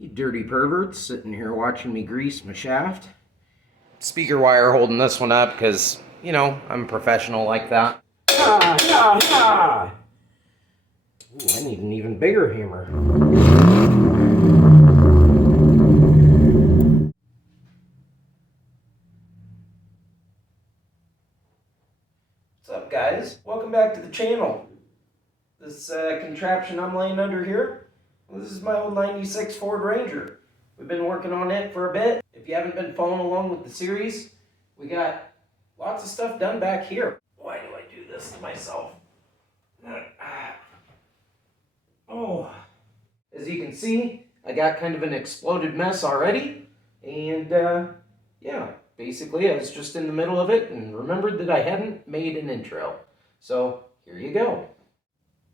You dirty perverts sitting here watching me grease my shaft. Speaker wire holding this one up because, you know, I'm a professional like that. Ooh, I need an even bigger hammer. What's up, guys? Welcome back to the channel. This contraption I'm laying under here, well, this is my old 96 Ford Ranger. We've been working on it for a bit. If you haven't been following along with the series, we got lots of stuff done back here. Why do I do this to myself? Oh. As you can see, I got kind of an exploded mess already. And yeah, basically I was just in the middle of it and remembered that I hadn't made an intro. So here you go.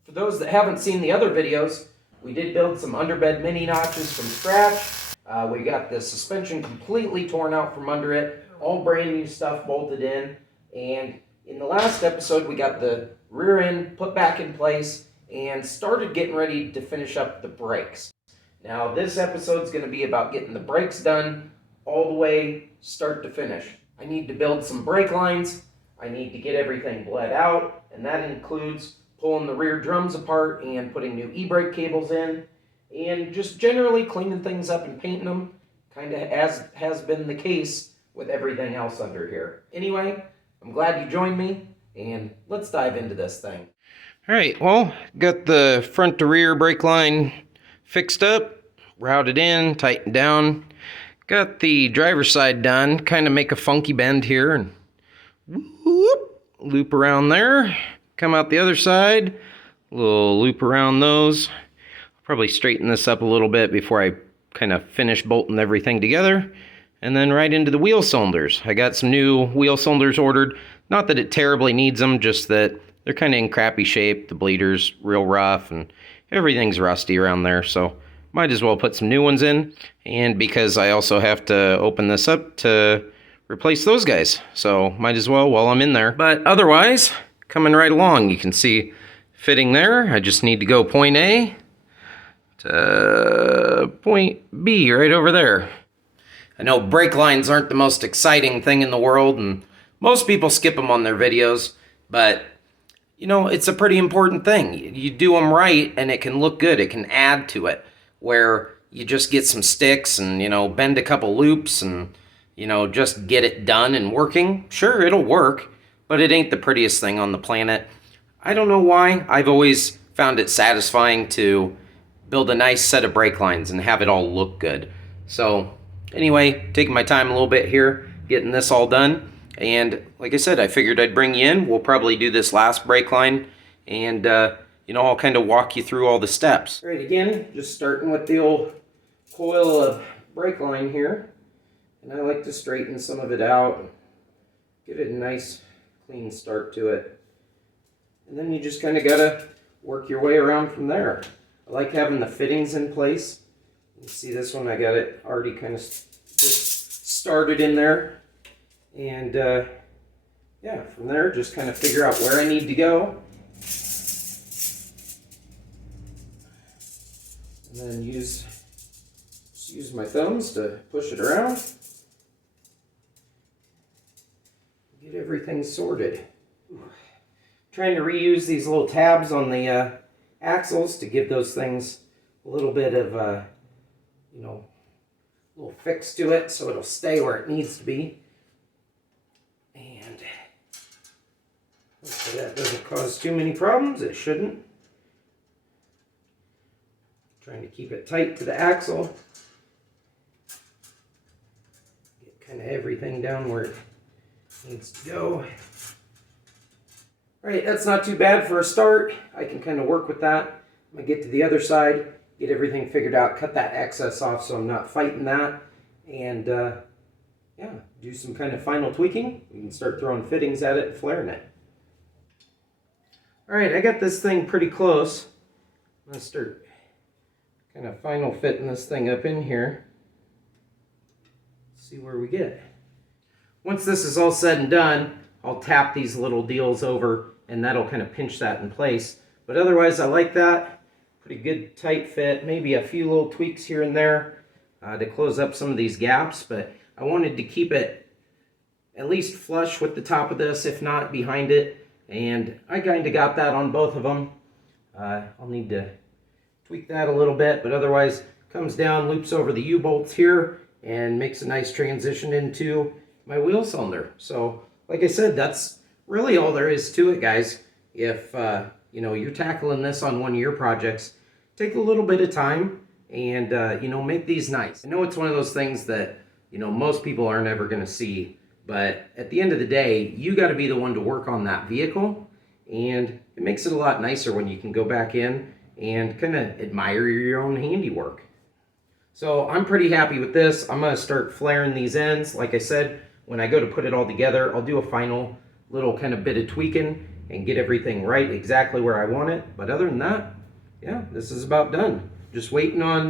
For those that haven't seen the other videos, we did build some underbed mini notches from scratch. We got the suspension completely torn out from under it, all brand new stuff bolted in. And in the last episode, we got the rear end put back in place and started getting ready to finish up the brakes. Now this episode is going to be about getting the brakes done all the way start to finish. I need to build some brake lines. I need to get everything bled out, and that includes pulling the rear drums apart and putting new e-brake cables in, and just generally cleaning things up and painting them, kind of as has been the case with everything else under here. Anyway, I'm glad you joined me, and let's dive into this thing. Alright, well, got the front to rear brake line fixed up, routed in, tightened down. Got the driver's side done, kind of make a funky bend here, and whoop, loop around there. Come out the other side, a little loop around those. I'll probably straighten this up a little bit before I kind of finish bolting everything together. And then right into the wheel cylinders. I got some new wheel cylinders ordered. Not that it terribly needs them, just that they're kind of in crappy shape. The bleeder's real rough and everything's rusty around there. So might as well put some new ones in. And because I also have to open this up to replace those guys. So might as well while I'm in there. But otherwise, coming right along, you can see fitting there. I just need to go point A to point B right over there. I know brake lines aren't the most exciting thing in the world, and most people skip them on their videos, but you know, it's a pretty important thing. You do them right and it can look good. It can add to it, where you just get some sticks and, you know, bend a couple loops and, you know, just get it done and working. Sure, it'll work, but it ain't the prettiest thing on the planet. I don't know why. I've always found it satisfying to build a nice set of brake lines and have it all look good. So anyway, taking my time a little bit here, getting this all done. And like I said, I figured I'd bring you in. We'll probably do this last brake line and, you know, I'll kind of walk you through all the steps. All right, again, just starting with the old coil of brake line here. And I like to straighten some of it out, get it a nice clean start to it. And then you just kind of gotta work your way around from there. I like having the fittings in place. You see this one, I got it already kind of just started in there. And yeah, from there, just kind of figure out where I need to go. And then just use my thumbs to push it around. Get everything sorted. Trying to reuse these little tabs on the axles to give those things a little bit of you know, a little fix to it so it'll stay where it needs to be. And hopefully that doesn't cause too many problems. It shouldn't. Trying to keep it tight to the axle. Get kind of everything down where it needs to go. Alright, that's not too bad for a start. I can kind of work with that. I'm going to get to the other side, get everything figured out, cut that excess off so I'm not fighting that, and yeah, do some kind of final tweaking. We can start throwing fittings at it and flaring it. Alright, I got this thing pretty close. I'm going to start kind of final fitting this thing up in here. See where we get. Once this is all said and done, I'll tap these little deals over and that'll kind of pinch that in place. But otherwise I like that. pretty good tight fit, maybe a few little tweaks here and there to close up some of these gaps, but I wanted to keep it at least flush with the top of this, if not behind it, and I kind of got that on both of them. I'll need to tweak that a little bit, but otherwise comes down, loops over the U-bolts here, and makes a nice transition into my wheel cylinder. So, like I said, that's really all there is to it, guys. If you know, you're tackling this on one of your projects, take a little bit of time and you know, make these nice. I know it's one of those things that, you know, most people aren't ever going to see, but at the end of the day, you got to be the one to work on that vehicle, and it makes it a lot nicer when you can go back in and kind of admire your own handiwork. So I'm pretty happy with this. I'm going to start flaring these ends. Like I said, when I go to put it all together, I'll do a final little kind of bit of tweaking and get everything right exactly where I want it. But other than that, yeah, this is about done. Just waiting on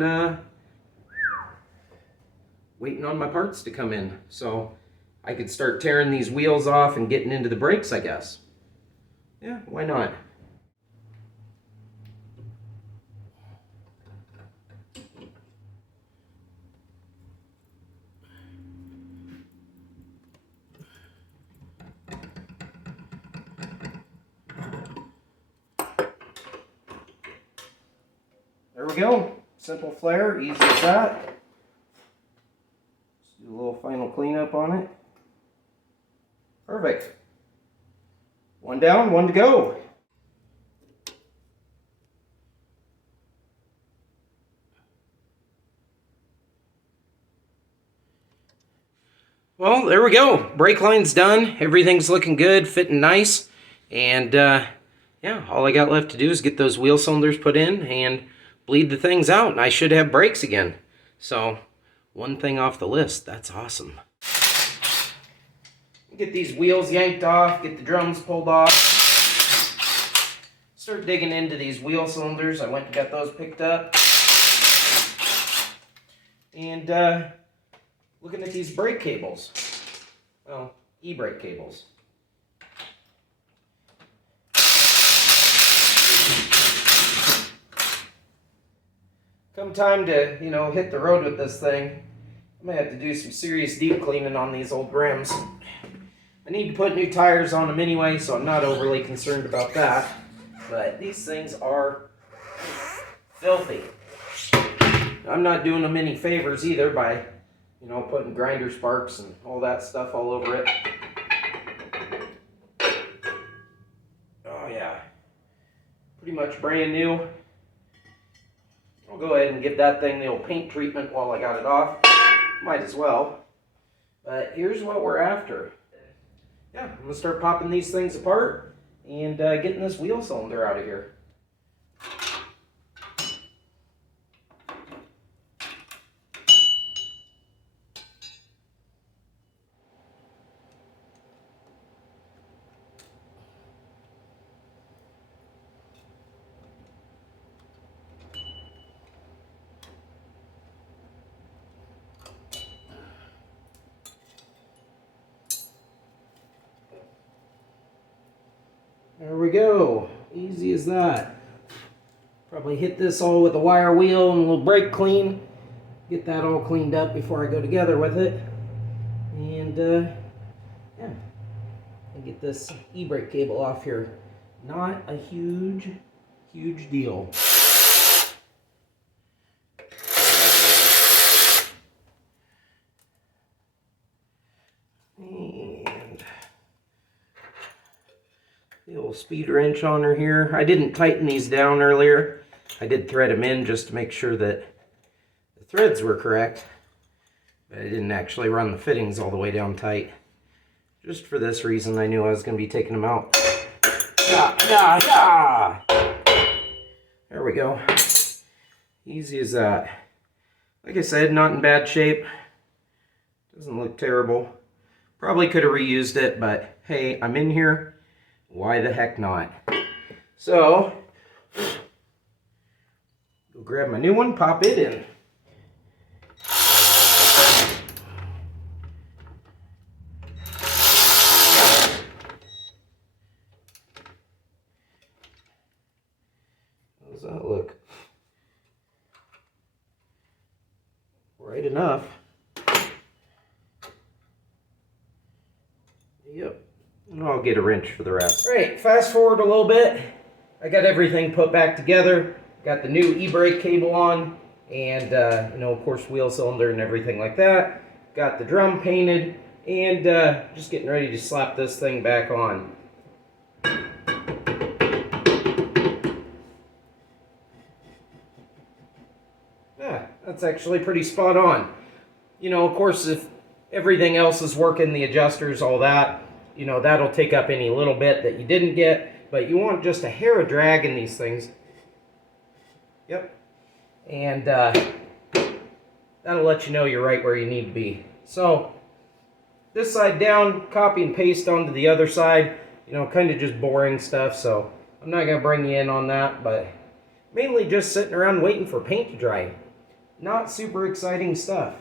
my parts to come in, so I could start tearing these wheels off and getting into the brakes, I guess. Yeah, why not? There we go. Simple flare, easy as that. Just do a little final cleanup on it. Perfect. One down, one to go. Well, there we go. Brake line's done. Everything's looking good, fitting nice. And yeah, all I got left to do is get those wheel cylinders put in and bleed the things out, and I should have brakes again. So, one thing off the list. That's awesome. Get these wheels yanked off, get the drums pulled off. Start digging into these wheel cylinders. I went and got those picked up. And looking at these brake cables. Well, e-brake cables. Come time to, you know, hit the road with this thing, I'm gonna have to do some serious deep cleaning on these old rims. I need to put new tires on them anyway, so I'm not overly concerned about that. But these things are filthy. I'm not doing them any favors either by, you know, putting grinder sparks and all that stuff all over it. Oh yeah, pretty much brand new. I'll go ahead and give that thing the old paint treatment while I got it off. Might as well. But here's what we're after. Yeah, I'm going to start popping these things apart and getting this wheel cylinder out of here. There we go. Easy as that. Probably hit this all with a wire wheel and a little brake clean. Get that all cleaned up before I go together with it. And yeah, and get this e-brake cable off here. Not a huge deal. And the little speed wrench on her here. I didn't tighten these down earlier. I did thread them in just to make sure that the threads were correct. But I didn't actually run the fittings all the way down tight. Just for this reason, I knew I was going to be taking them out. There we go. Easy as that. Like I said, not in bad shape. Doesn't look terrible. Probably could have reused it, but hey, I'm in here. Why the heck not? So, go grab my new one, pop it in. How does that look? right enough. Yep. And I'll get a wrench for the rest. All right, fast forward a little bit. I got everything put back together. Got the new e-brake cable on, and you know, of course, wheel cylinder and everything like that. Got the drum painted, and just getting ready to slap this thing back on. Yeah, that's actually pretty spot on. You know, of course, if everything else is working, the adjusters, all that, you know, that'll take up any little bit that you didn't get, but you want just a hair of drag in these things. Yep. And that'll let you know you're right where you need to be. So, this side down, copy and paste onto the other side. You know, kind of just boring stuff, so I'm not going to bring you in on that, but mainly just sitting around waiting for paint to dry. Not super exciting stuff.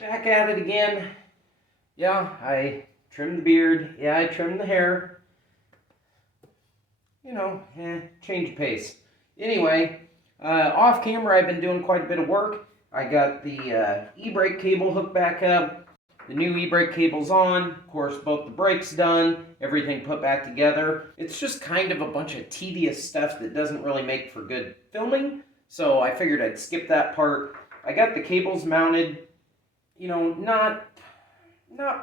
Back at it again. Yeah, I trimmed the beard. Yeah, I trimmed the hair. You know, change of pace. Anyway, off camera I've been doing quite a bit of work. I got the e-brake cable hooked back up. The new e-brake cable's on. Of course, both the brakes done. Everything put back together. It's just kind of a bunch of tedious stuff that doesn't really make for good filming. So I figured I'd skip that part. I got the cables mounted. You know, not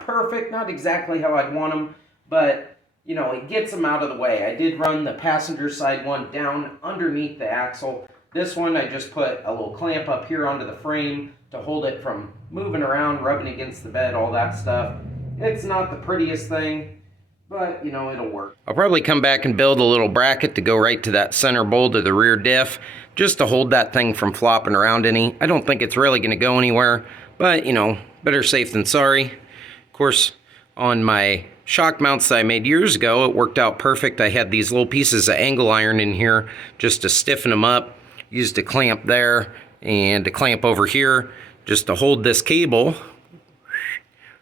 perfect, not exactly how I'd want them, but, you know, it gets them out of the way. I did run the passenger side one down underneath the axle. This one, I just put a little clamp up here onto the frame to hold it from moving around, rubbing against the bed, all that stuff. It's not the prettiest thing, but, you know, it'll work. I'll probably come back and build a little bracket to go right to that center bolt of the rear diff, just to hold that thing from flopping around any. I don't think it's really going to go anywhere, but, you know, better safe than sorry. Of course, on my shock mounts that I made years ago, it worked out perfect. I had these little pieces of angle iron in here just to stiffen them up. Used a clamp there and a clamp over here just to hold this cable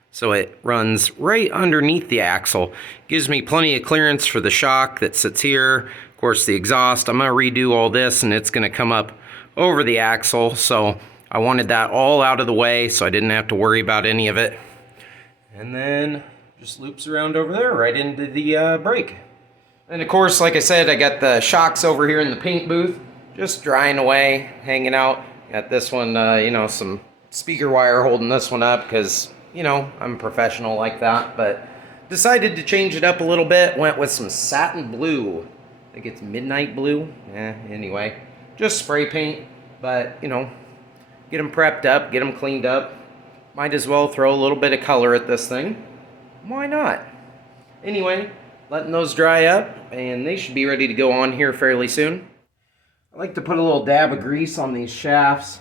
so it runs right underneath the axle. Gives me plenty of clearance for the shock that sits here. Of course, the exhaust, I'm going to redo all this and it's going to come up over the axle. So I wanted that all out of the way so I didn't have to worry about any of it. And then just loops around over there right into the brake. And of course, like I said, I got the shocks over here in the paint booth. Just drying away, hanging out. Got this one, you know, some speaker wire holding this one up because, you know, I'm a professional like that. But decided to change it up a little bit. Went with some satin blue. I think it's midnight blue. Anyway, just spray paint. But, you know, get them prepped up, get them cleaned up. Might as well throw a little bit of color at this thing. Why not? Anyway, letting those dry up, and they should be ready to go on here fairly soon. I like to put a little dab of grease on these shafts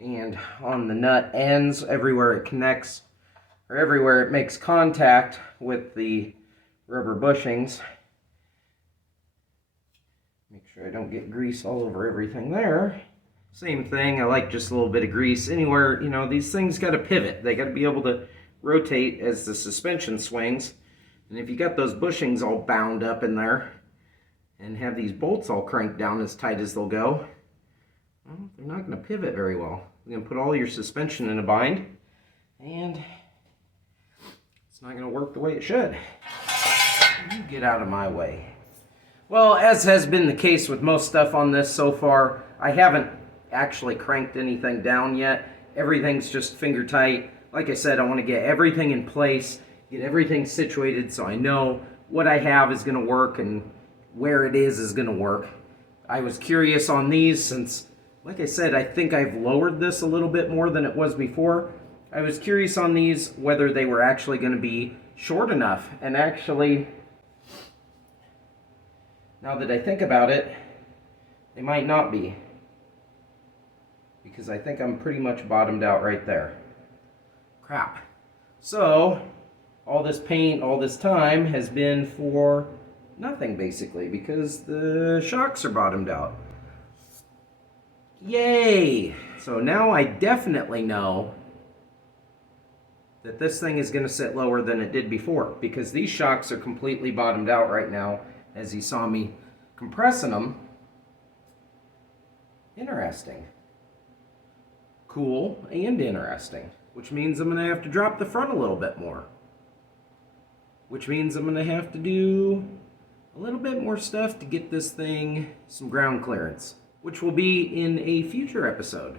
and on the nut ends, everywhere it connects, or everywhere it makes contact with the rubber bushings. Make sure I don't get grease all over everything there. Same thing, I like just a little bit of grease anywhere. You know, these things got to pivot. They got to be able to rotate as the suspension swings. And if you got those bushings all bound up in there and have these bolts all cranked down as tight as they'll go, well, they're not going to pivot very well. You're going to put all your suspension in a bind, and it's not going to work the way it should. You get out of my way. Well, as has been the case with most stuff on this so far, I haven't actually cranked anything down yet. Everything's just finger tight. Like I said, I want to get everything in place, get everything situated so I know what I have is going to work and where it is going to work. I was curious on these since, like I said, I think I've lowered this a little bit more than it was before. I was curious on these whether they were actually going to be short enough, and actually, now that I think about it, they might not be, because I think I'm pretty much bottomed out right there. Crap. So, all this paint, all this time has been for nothing, basically, because the shocks are bottomed out. Yay! So now I definitely know that this thing is going to sit lower than it did before, because these shocks are completely bottomed out right now, as you saw me compressing them. Interesting. Cool and interesting. Which means I'm going to have to drop the front a little bit more. Which means I'm going to have to do a little bit more stuff to get this thing some ground clearance, which will be in a future episode.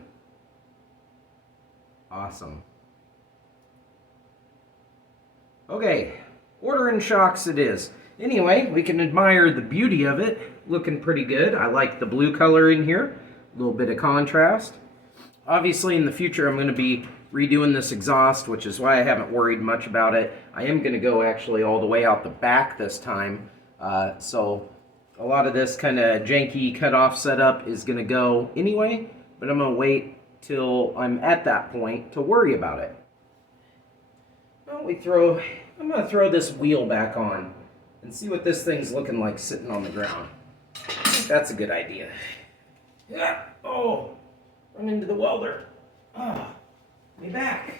Awesome. Okay, ordering shocks it is. Anyway, we can admire the beauty of it. Looking pretty good. I like the blue color in here. A little bit of contrast. Obviously, in the future, I'm going to be redoing this exhaust, which is why I haven't worried much about it. I am going to go actually all the way out the back this time. So a lot of this kind of janky cutoff setup is going to go anyway, but I'm going to wait till I'm at that point to worry about it. Well, I'm going to throw this wheel back on and see what this thing's looking like sitting on the ground. I think that's a good idea. Yeah. Oh, run into the welder. Ah, me back.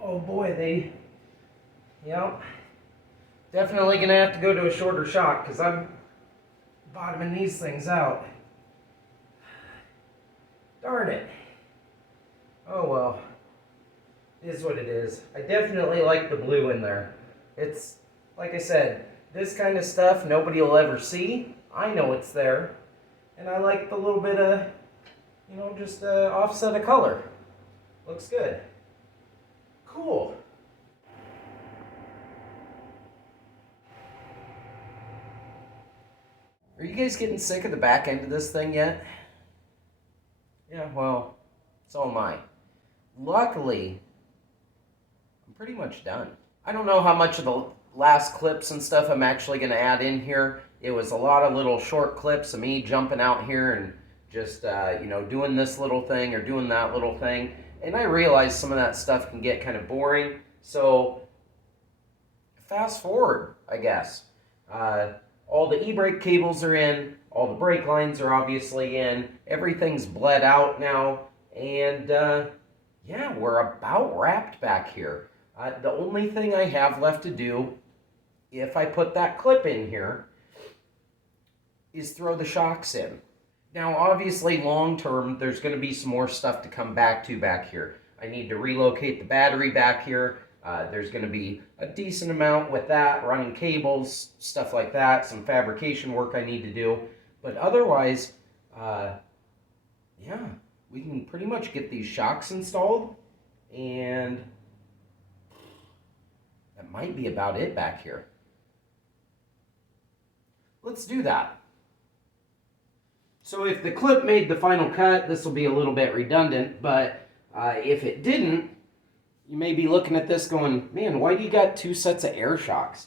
Oh boy, definitely gonna have to go to a shorter shock because I'm bottoming these things out. Darn it. Oh well, it is what it is. I definitely like the blue in there. It's, like I said, this kind of stuff nobody will ever see. I know it's there. And I like the little bit of, just offset of color. Looks good. Cool. Are you guys getting sick of the back end of this thing yet? Yeah, well, so am I. Luckily, I'm pretty much done. I don't know how much of the last clips and stuff I'm actually going to add in here. It was a lot of little short clips of me jumping out here and just, doing this little thing or doing that little thing. And I realize some of that stuff can get kind of boring. So, fast forward, I guess. All the e-brake cables are in. All the brake lines are obviously in. Everything's bled out now. And, yeah, we're about wrapped back here. The only thing I have left to do, if I put that clip in here, is throw the shocks in. Now, obviously, long term, there's going to be some more stuff to come back to back here. I need to relocate the battery back here. There's going to be a decent amount with that, running cables, stuff like that, some fabrication work I need to do. But otherwise, yeah, we can pretty much get these shocks installed, and that might be about it back here. Let's do that. So if the clip made the final cut, this will be a little bit redundant, but if it didn't, you may be looking at this going, man, why do you got two sets of air shocks?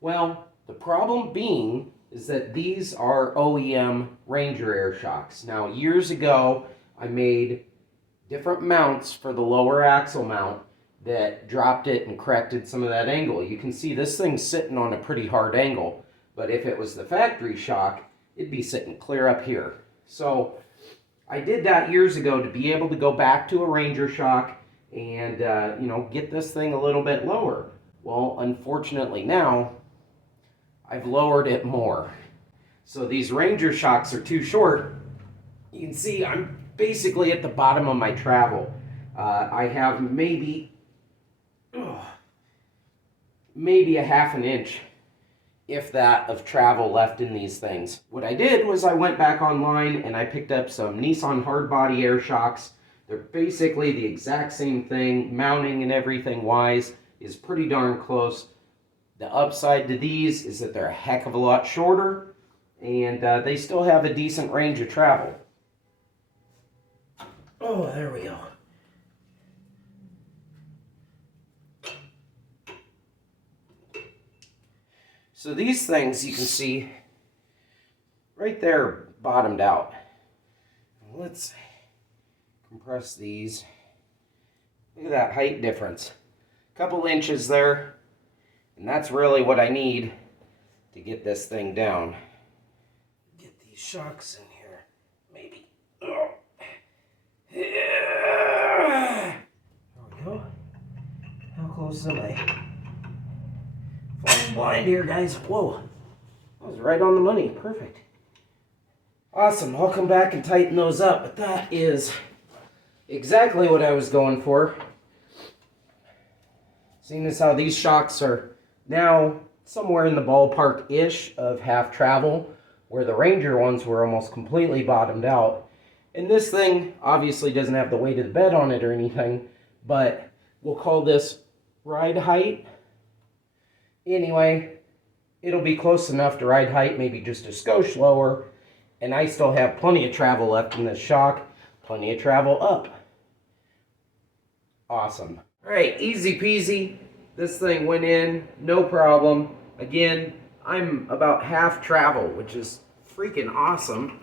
Well, the problem being is that these are OEM Ranger air shocks. Now, years ago, I made different mounts for the lower axle mount that dropped it and corrected some of that angle. You can see this thing's sitting on a pretty hard angle, but if it was the factory shock, it'd be sitting clear up here. So I did that years ago to be able to go back to a Ranger shock and get this thing a little bit lower. Well, unfortunately now, I've lowered it more. So these Ranger shocks are too short. You can see I'm basically at the bottom of my travel. I have maybe a half an inch, if that, of travel left in these things. What I did was I went back online and I picked up some Nissan Hardbody air shocks. They're basically the exact same thing. Mounting and everything wise is pretty darn close. The upside to these is that they're a heck of a lot shorter, and they still have a decent range of travel. Oh, there we go. So these things, you can see right there, bottomed out. let's compress these. Look at that height difference. A couple inches there. And that's really what I need to get this thing down. Get these shocks in here, maybe. Oh. There we go. How close am I? Flying blind here, guys. Whoa. That was right on the money. Perfect. Awesome. I'll come back and tighten those up, but that is exactly what I was going for. Seeing as how these shocks are now somewhere in the ballpark-ish of half travel, where the Ranger ones were almost completely bottomed out. And this thing obviously doesn't have the weight of the bed on it or anything, but we'll call this ride height. Anyway, it'll be close enough to ride height, maybe just a skosh lower, and I still have plenty of travel left in this shock, plenty of travel up. Awesome. All right, easy peasy. This thing went in, no problem. Again, I'm about half travel, which is freaking awesome.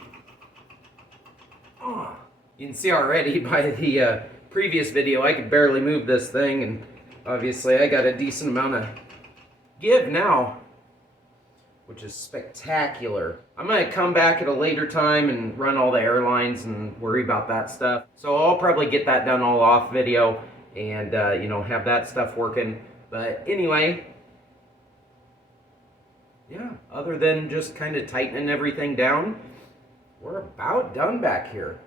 Oh, you can see already by the previous video, I could barely move this thing, and obviously I got a decent amount of give now, which is spectacular. I'm gonna come back at a later time and run all the airlines and worry about that stuff. So I'll probably get that done all off video and you know, have that stuff working. But anyway, yeah, other than just kind of tightening everything down, we're about done back here.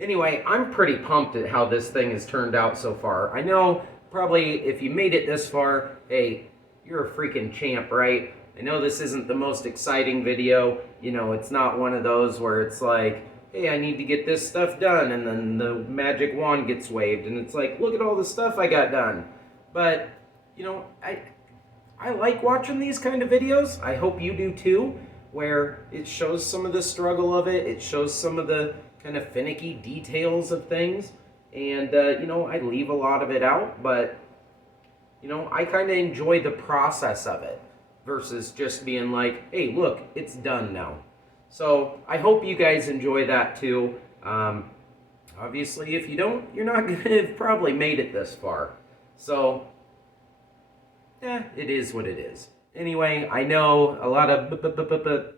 Anyway, I'm pretty pumped at how this thing has turned out so far. I know probably if you made it this far, hey, you're a freaking champ, right? I know this isn't the most exciting video. You know, it's not one of those where it's like, hey, I need to get this stuff done, and then the magic wand gets waved, and it's like, look at all the stuff I got done. But, you know, I like watching these kind of videos. I hope you do too, where it shows some of the struggle of it. It shows some of the kind of finicky details of things. And, you know, I leave a lot of it out, but, you know, I kind of enjoy the process of it versus just being like, hey, look, it's done now. So I hope you guys enjoy that too. Obviously, if you don't, you're not going to have probably made it this far. So, it is what it is. Anyway, I know a lot of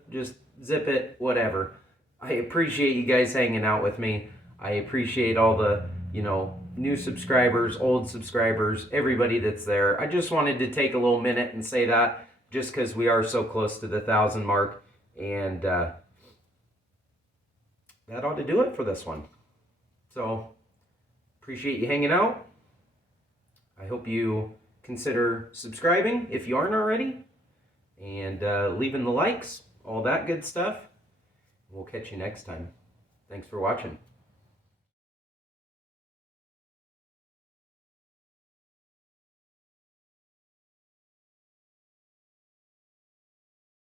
just zip it, whatever. I appreciate you guys hanging out with me. I appreciate all the, you know, new subscribers, old subscribers, everybody that's there. I just wanted to take a little minute and say that just because we are so close to the 1,000 mark. And that ought to do it for this one. So, appreciate you hanging out. I hope you consider subscribing if you aren't already. And leaving the likes, all that good stuff. We'll catch you next time. Thanks for watching.